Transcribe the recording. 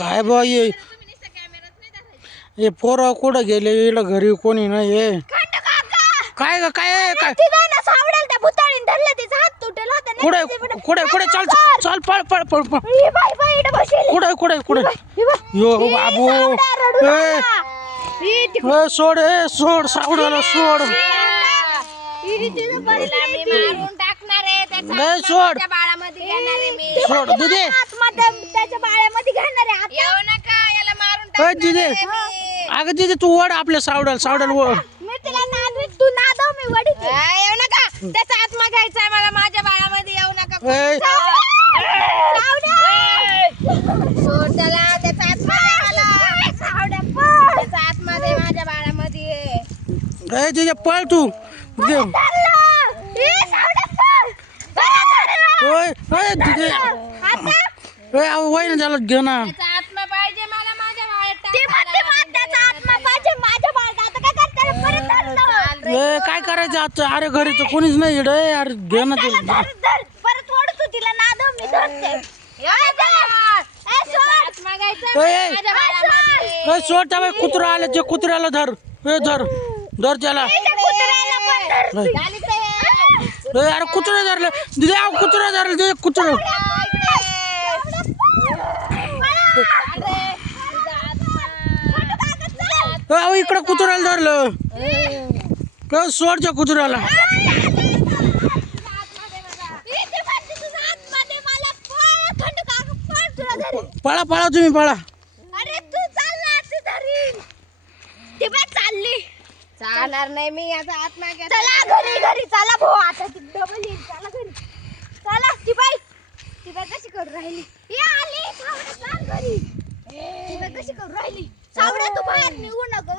काय बा ये पोरं कुठं गेले इकडं घरी कोणी नाही ये काय ग काय काय कुठे कुठे कुठे चल चल पळ पळ पळ पळ कुठे कुठे कुठे यो बाबू सोड सोड सावडाला सोड नाही सोड सोड दिदे दिदे अगं दिदे तू वड आपल्या सावडाला सावडाला वड येऊ नका त्याचा आत्मा घ्यायचा मला माझ्या बाळामध्ये येऊ नका त्याला त्याचा आत्मा त्याचा आत्मा दे माझ्या बाळामध्ये दिदे पळ तू दिदे वय ना झालं घे ना आत्मा पाहिजे मला माझ्या काय करायचं आता अरे घरी तर कोणीच नाही इकडे अरे घे ना तुला सोड त्या कुत्रा आले ते कुत्र्याला धर धर धर त्याला अरे कुत्रा धरलं दिदे कुत्रा धरलं दिदे कुत्रा इकडं कुत्र्याला धरलं सोडच्या कुत्र्याला पळा पळा तुम्ही पळा चालणार नाही मी याचा आत्मा चला घरी घरी चला भाऊ आता डबल येईल चला घरी चला ती बाई कशी करू राहिली ये आली सावडा घरी ती बाई कशी करू राहिली सावडा तू बाहेर निघून